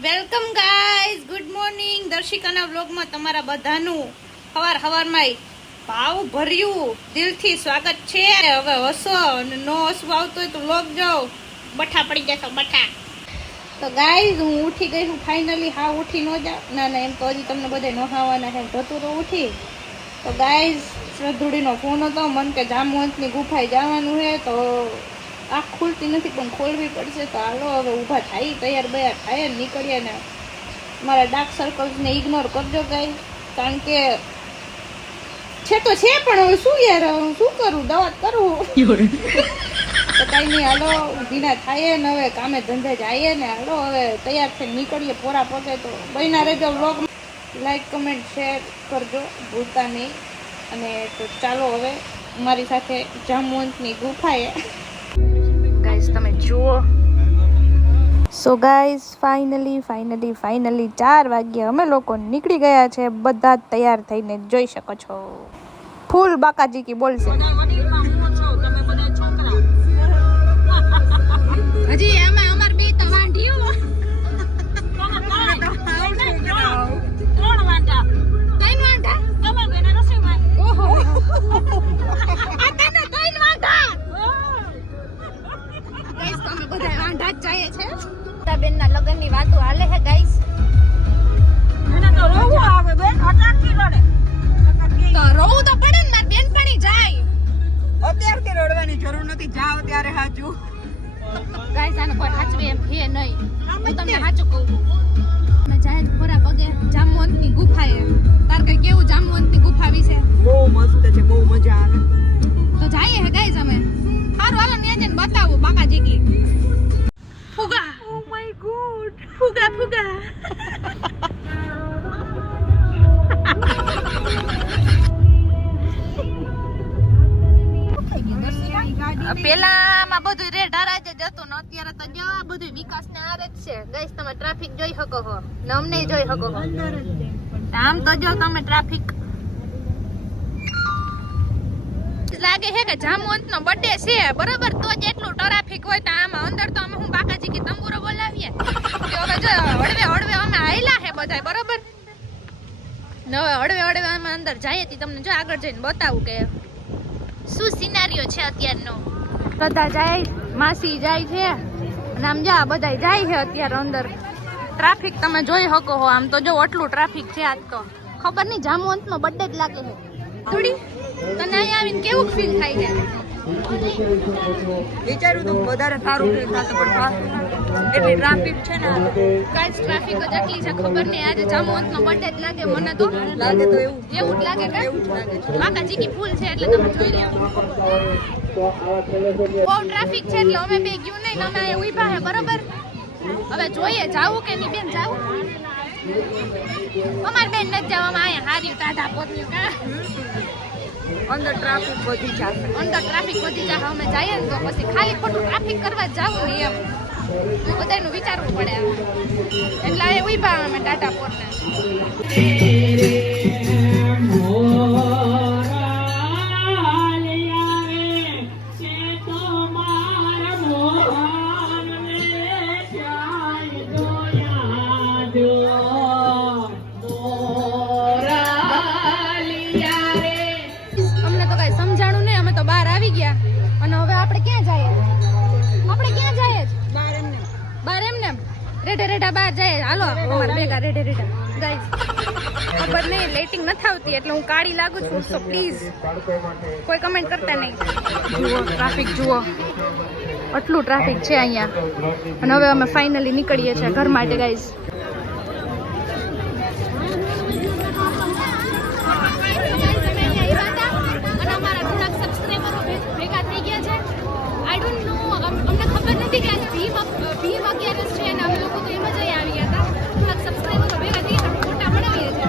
Welcome guys, good morning. દર્શિકાના વ્લોગમાં તમારા બધાનું હવારમાં ભાવ ભર્યું દિલથી સ્વાગત છે. હવે હસો અને નો હસવું આવતું હોય તો વ્લોગ જાઓ, બઠા પડી જશો બઠા. તો ગાઈઝ હું ઉઠી ગઈ હું ફાઇનલી. હા ઉઠી ન જાઉં ના એમ તો હજી તમને બધા નહાવાના છે. ધતુરો ઉઠી તો ગાઈઝ શ્રદ્ધુડીનો ફોન હતો મન કે જામવંતની ગુફાએ જવાનું છે. તો આંખ ખુલતી નથી પણ ખોલવી પડશે. તો હાલો હવે ઊભા થાય, તૈયાર બૈયાર થાય ને નીકળીએ ને. મારા ડાર્ક સર્કલ્સને ઇગ્નોર કરજો ગાઈઝ, કારણ કે છે તો છે પણ હવે શું યાર શું કરું, દવા કરું તો કઈ નહીં. હાલો ભીના થાય ને હવે કામે ધંધે જઈએ ને. હાલો હવે તૈયાર થઈને નીકળીએ પોરા પગે. તો બન્યા રહેજો વ્લોગ, લાઈક કમેન્ટ શેર કરજો ભૂલતા નહીં. અને તો ચાલો હવે મારી સાથે જામવંતની ગુફાએ. ગાઈઝ તમે જુઓ. સો ગાઈઝ ફાઇનલી 4 વાગ્યા અમે લોકો નીકળી ગયા છે. બધા તૈયાર થઈને જોઈ શકો છો. ફૂલ બાકાજી કી બોલશે. હજી એમાં અમાર બે તો વાંઢીઓ બેનના લગનની વાતો હાલે છે ગાઈસ. મને તો રોવું આવે બેન, અટાકી રડે. તો રોવું તો પડે ને, મારી બેનપણી જાય. અત્યારથી રડવાની જરૂર નથી, જાવ ત્યારે હાચું. ગાઈસ આને કોઈ હાચવે એમ છે નહીં, હું તમને હાચું કહું. અમે જાય ખોરા પગે જામવંતની ગુફાએ. તાર કઈ કેવું જામવંતની ગુફા વિશે? બહુ મસ્ત છે, બહુ મજા આવે. તો જઈએ હે ગાઈસ અમે. હારું હાલો ને જઈને બતાવું બાકાજી કી ફુગા. ઓ માય ગોડ, ફુગા પેલામાં બધું રેડ હારાજ જ હતું ને અત્યારે તો જો બધું વિકાસ ને હારે જ છે. ગાઈસ તમે ટ્રાફિક જોઈ શકો છો ને અમને જોઈ શકો છો. આમ તો જો તમે ટ્રાફિક લાગે છે કે જામવંત નો બર્થડે છે બરોબર, તો જ એટલું ટ્રાફિક હોય. તો આમાં અંદર તો અમે હું બાકાજી કે તંબુરો બોલાવીએ કે હવે જો હળવે અમે આયલા છે બધા બરોબર ને. હવે હળવે અમે અંદર જઈએ તી તમને જો આગળ જઈને બતાવું કે શું સિનારીઓ છે અત્યારનો. બધા જાય, માસી જાય છે અને આમ જા બધા જાય છે અત્યારે અંદર. ટ્રાફિક તમે જોઈ શકો છો. આમ તો જો આટલું ટ્રાફિક છે આજ તો. ખબર નહીં જામવંત નો બર્થડે જ લાગે છે. થોડી તને અહીંયા આવીને કેવું ફીલ થાય છે? વિચાર્યું તો વધારે સારું ફીલ થશે પણ એટલી ટ્રાફિક છે ને. ગાઈસ ટ્રાફિક જ એટલી છે ખબર નહીં. આજે જામવંત નો બર્થડે જ લાગે મને તો લાગે. તો એવું જ લાગે કે એવું જ લાગે છે. બાકાજી કી ફૂલ છે એટલે તમે જોઈ લો. બહુ ટ્રાફિક છે એટલે અમે બે ગયું નહીં, અમે અહીંયા ઊભા છે બરોબર. હવે જોઈએ જાવું કે નહીં. બેન જાવું? અમાર બેન નથી જવામાં, અહીંયા હાર્યું ટાઢા પોત્યું કા અંદર ટ્રાફિક વધી જાય. અમે જઈએ ને તો પછી ખાલી ખોટું ટ્રાફિક કરવા જ જાવું ને એમ બધાનું વિચારવું પડે. એટલે એ ઉભા અમે ટાટા પોરને. રેડા બહાર જાય. હાલો અમારા ભેગા રેડા ગાઈસ. ખબર નહીં લાઇટિંગ નથી આવતી એટલે હું કાળી લાગુ છું. સો પ્લીઝ કોઈ કમેન્ટ કરતા નહીં. જુઓ ટ્રાફિક જુઓ, આટલું ટ્રાફિક છે અહીંયા. અને હવે અમે ફાઇનલી નીકળીએ છીએ ઘર માટે ગાઈસ. ભીમ 11 છે અને અમે લોકો તો એમ જ આવી ગયા હતા. થોડાક સબસ્ક્રાઈબરો ભેગા થઈ ગયા, ફોટા બનાવીએ છીએ.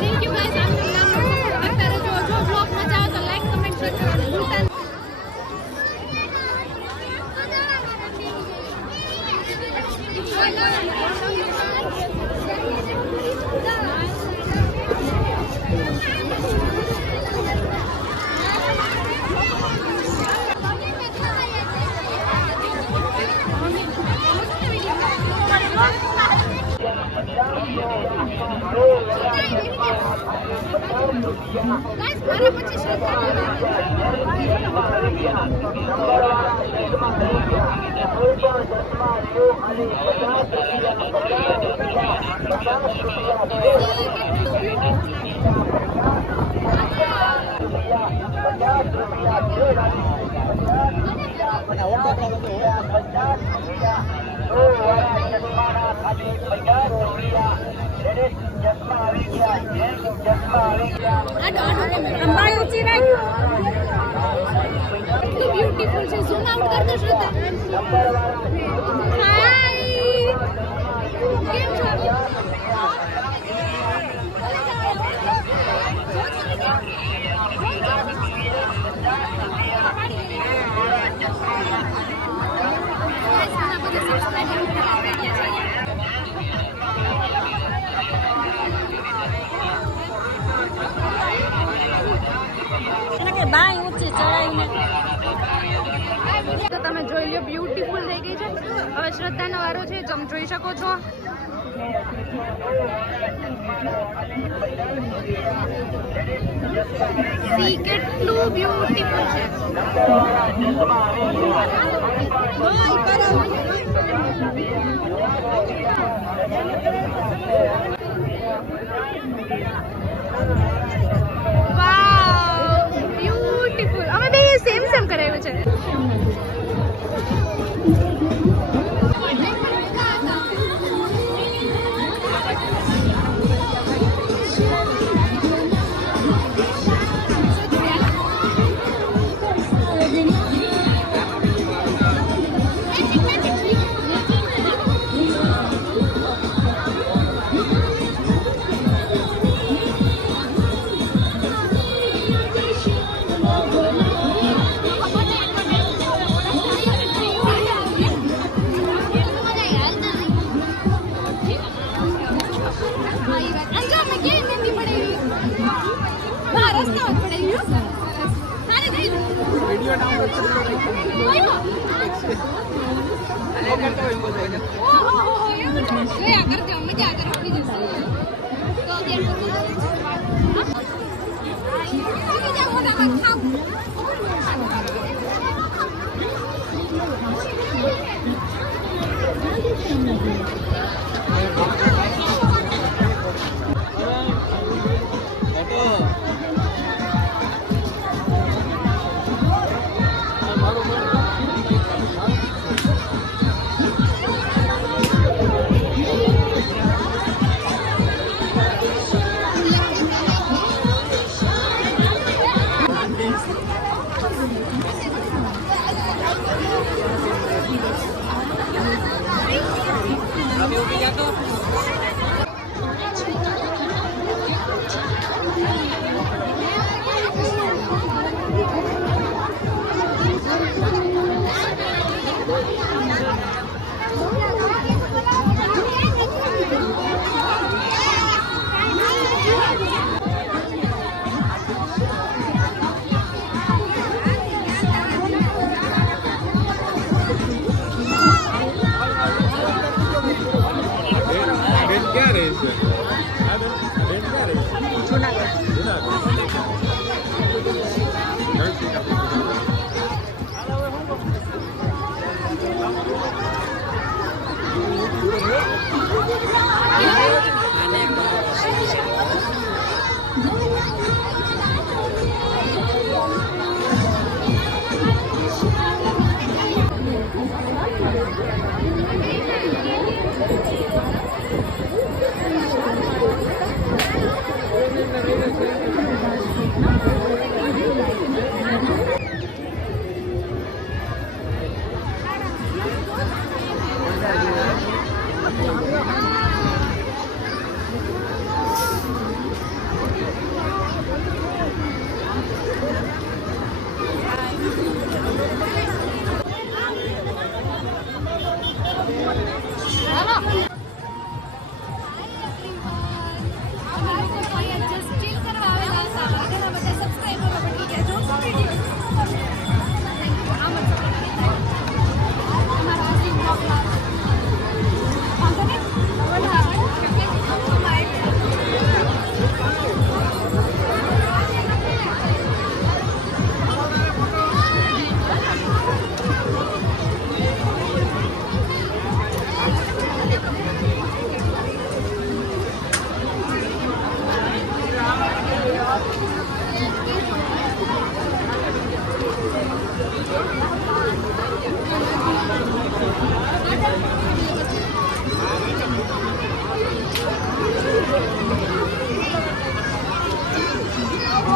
Thank you guys. અત્યારે જો બ્લોગ મજા આવે તો લાઈક કમેન્ટ શેર કરવાનું ભૂલતા નહીં. ગાઈસ મારા પછી અંબાઈ ઊંચી રાખ. કેટલું બ્યુટીફુલ છે. ઝૂમ આઉટ કર દો શ્રદ્ધા. હાય કેમ છો? બાય ઊંચી ચડાઈને તો તમે જોઈ લ્યો બ્યુટીફુલ થઈ ગઈ છે. હવે શ્રદ્ધાનો વારો છે. તમે જોઈ શકો છો. સી કેટલું બ્યુટીફુલ છે. સેમ સેમ કરાવ્યું છે.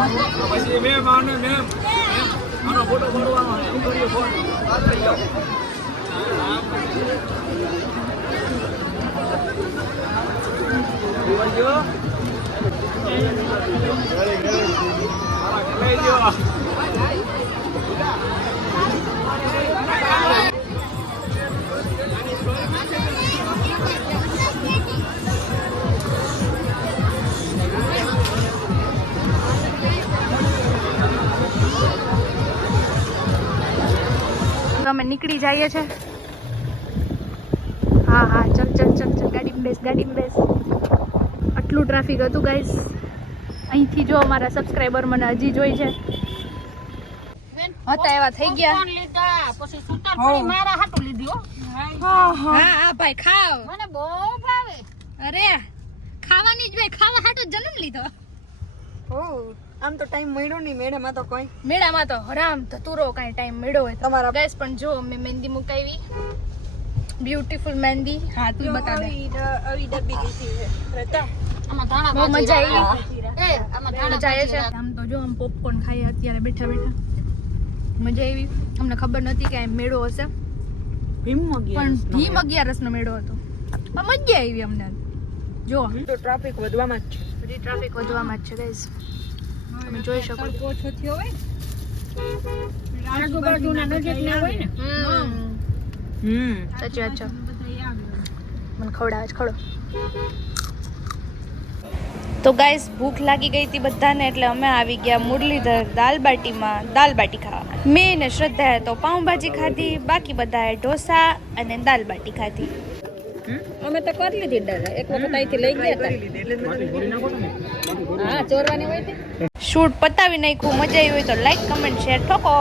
પછી મેમ આનો ફોટો પાડવાનો શું કરીએ ફોન વાત થઈ જાઓ અમે નીકળી જઈએ છે હા હા ચલ ચલ ચલ ચલ ગાડીમાં બેસ આટલું ટ્રાફિક હતું ગાઈસ અહીંથી જો અમારા સબસ્ક્રાઇબર મને હજી જોઈ છે હતા એવા થઈ ગયા પછી સુતર પડી મારા હાટુ લીધી હો હા હા ભાઈ ખાવ મને બહુ ભાવે અરે ખાવાની જ ભાઈ ખાવા હાટુ જ જન્મ લીધો આમ તો ટાઈમ મળ્યો નહીં મેડમ તો કોઈ મેળામાં તો હરામ ધતુરો કાંઈ ટાઈમ મેળો હોય તમારા ગાઈસ પણ જો મેં મહેંદી મુકાવી બ્યુટીફુલ મહેંદી હા તું બતા દે આવી ડબ્બી લીધી છે રતા આમાં ધાણા બહુ મજા આવી આમાં ધાણા મજા આવે છે આમ તો જો આમ પોપકોર્ન ખાઈએ અત્યારે બેઠા મજા આવી અમને ખબર નહોતી કે આ મેળો હશે પણ ભીમ 11 નો મેળો હતો પણ મજા આવી અમને જો તો ટ્રાફિક વધવામાં જ છે હજી ટ્રાફિક વધવામાં જ છે ગાઈસ તમે જોઈ શકો ઓછો થયો હોય આજુબાજુના નજીકના હોય ને સાચી વાત છે મને ખવડાવે છે ખડો તો ગાઈસ ભૂખ લાગી ગઈ હતી બધાને એટલે અમે આવી ગયા મુરલીધર દાલ બાટી ખાવા મેં ને શ્રદ્ધાએ તો પાઉંભાજી ખાધી બાકી બધાએ ઢોસા અને દાલ બાટી ખાધી અમે તો કરી લીધી દાદા એક વખત અહીંથી લઈ ગયા હતા હા ચોરવાની હોય શૂટ પતાવી નાખ્યું મજા આવી હોય તો લાઈક કમેન્ટ શેર ઠોકો